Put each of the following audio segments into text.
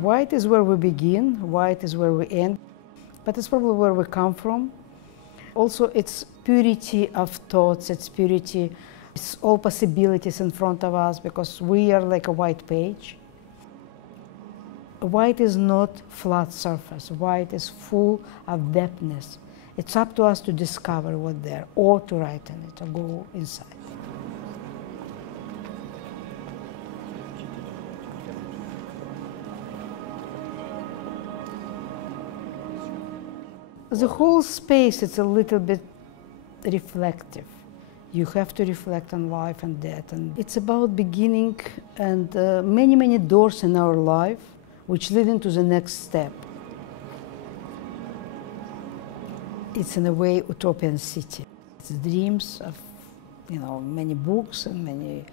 White is where we begin, white is where we end, but it's probably where we come from. Also, it's purity of thoughts, it's purity, it's all possibilities in front of us because we are like a white page. White is not flat surface, white is full of depthness. It's up to us to discover what's there or to write in it, to go inside. The whole space is a little bit reflective. You have to reflect on life and death. And it's about beginning and many doors in our life which lead into the next step. It's in a way utopian city. It's dreams of, many books and many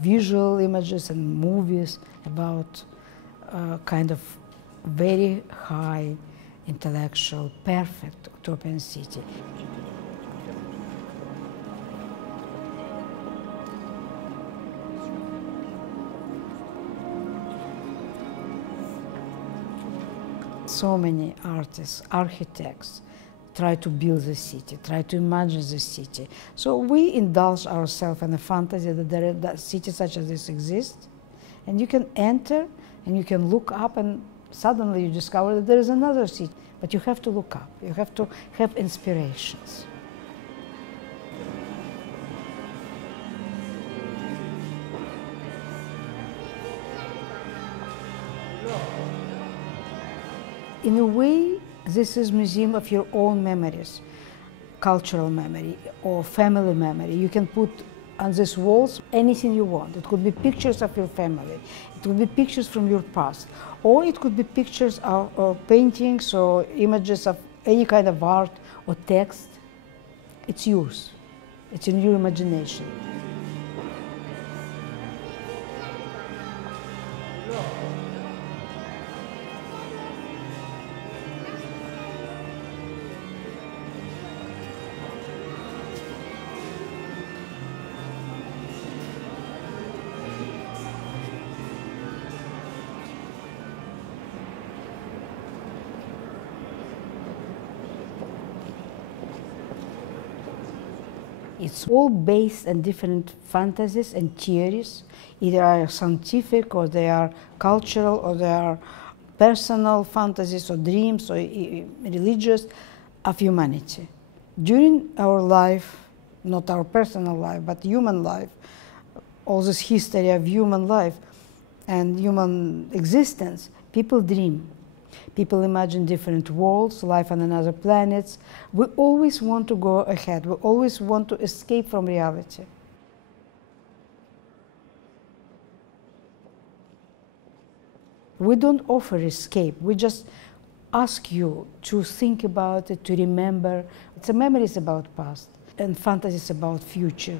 visual images and movies about kind of very high intellectual, perfect utopian city. So many artists, architects, try to build the city, try to imagine the city. So we indulge ourselves in the fantasy that cities such as this exist, and you can enter and you can look up and suddenly you discover that there is another city, but you have to look up, you have to have inspirations. In a way, this is a museum of your own memories, cultural memory or family memory. You can put on these walls anything you want. It could be pictures of your family, it could be pictures from your past, or it could be pictures of paintings or images of any kind of art or text. It's yours, it's in your imagination. It's all based on different fantasies and theories. Either they are scientific, or they are cultural, or they are personal fantasies, or dreams, or religious, of humanity. During our life, not our personal life, but human life, all this history of human life and human existence, people dream. People imagine different worlds, life on another planets. We always want to go ahead. We always want to escape from reality. We don't offer escape. We just ask you to think about it, to remember. It's a memories about past and fantasies about future.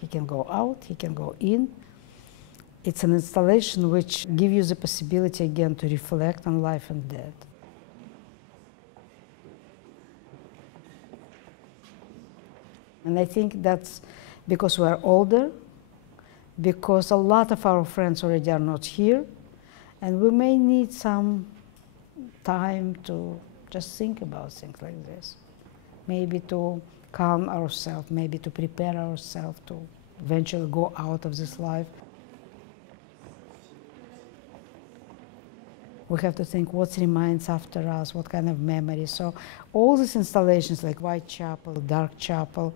He can go out, he can go in. It's an installation which gives you the possibility again to reflect on life and death. And I think that's because we are older, because a lot of our friends already are not here, and we may need some time to just think about things like this. Maybe to calm ourselves, maybe to prepare ourselves to eventually go out of this life. We have to think what remains after us, what kind of memories. So all these installations like Whitechapel, Dark Chapel,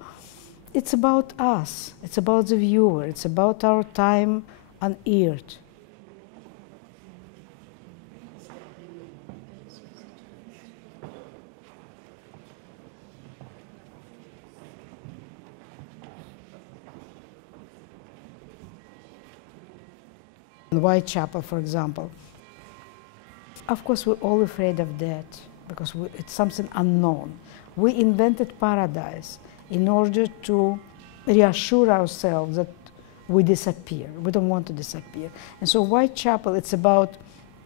it's about us, it's about the viewer, it's about our time on earth. In Whitechapel, for example, of course, we're all afraid of death. because it's something unknown. We invented paradise in order to reassure ourselves that we disappear. We don't want to disappear. And so Whitechapel, it's about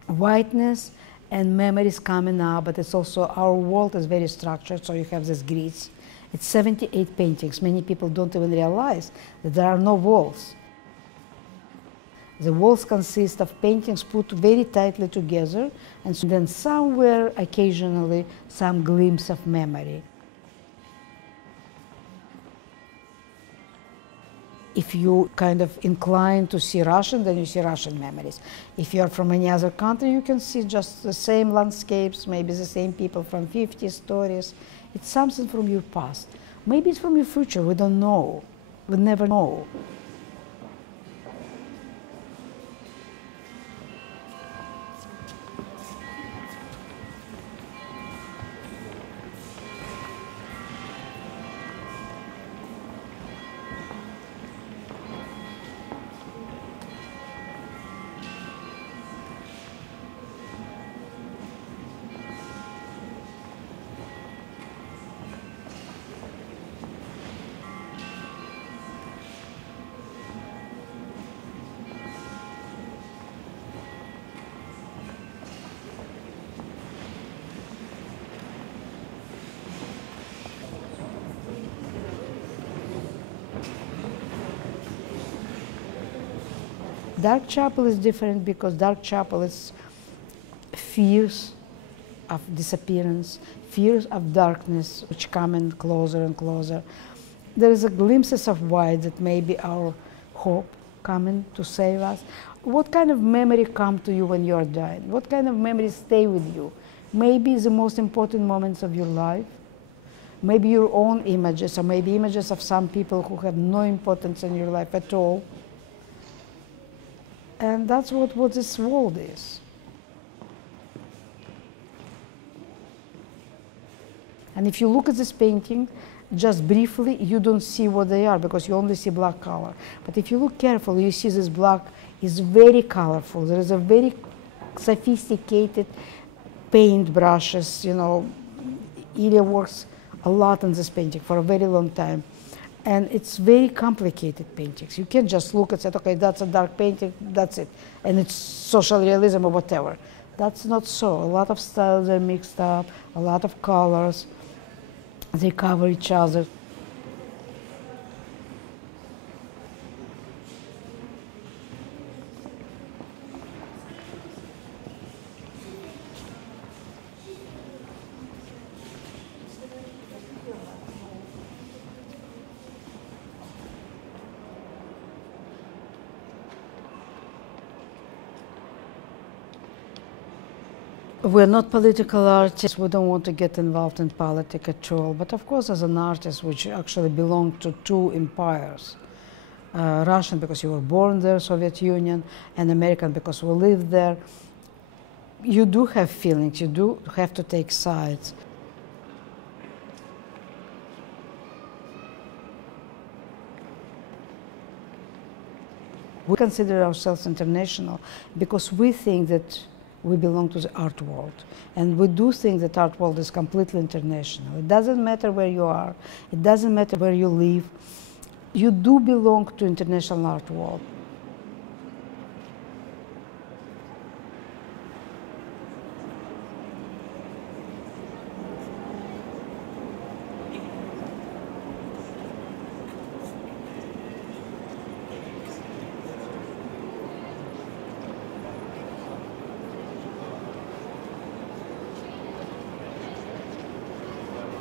whiteness and memories coming up, but it's also, our world is very structured, so you have these grids. It's 78 paintings. Many people don't even realize that there are no walls. The walls consist of paintings put very tightly together, and so then somewhere, occasionally, some glimpse of memory. If you kind of incline to see Russian, then you see Russian memories. If you're from any other country, you can see just the same landscapes, maybe the same people from 50 stories. It's something from your past. Maybe it's from your future, we don't know. We never know. Dark Chapel is different because Dark Chapel is fears of disappearance, fears of darkness, which come in closer and closer. There is a glimpses of white that may be our hope coming to save us. What kind of memory come to you when you are dying? What kind of memories stay with you? Maybe the most important moments of your life, maybe your own images, or maybe images of some people who have no importance in your life at all. And that's what this world is. And if you look at this painting, just briefly, you don't see what they are because you only see black color. But if you look carefully, you see this black is very colorful. There is a very sophisticated paint brushes, you know. Ilya works a lot on this painting for a very long time. And it's very complicated paintings. You can't just look and say, okay, that's a dark painting, that's it. And it's social realism or whatever. That's not so. A lot of styles are mixed up, a lot of colors. They cover each other. We're not political artists. We don't want to get involved in politics at all. But of course, as an artist, which actually belonged to two empires, Russian because you were born there, Soviet Union, and American because we lived there, you do have feelings. You do have to take sides. We consider ourselves international because we think that we belong to the art world. And we do think that art world is completely international. It doesn't matter where you are. It doesn't matter where you live. You do belong to international art world.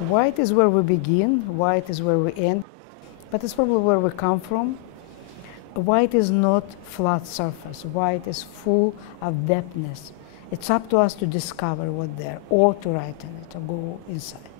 White is where we begin, white is where we end, but it's probably where we come from. White is not flat surface, white is full of depthness. It's up to us to discover what's there, or to write in it, or go inside.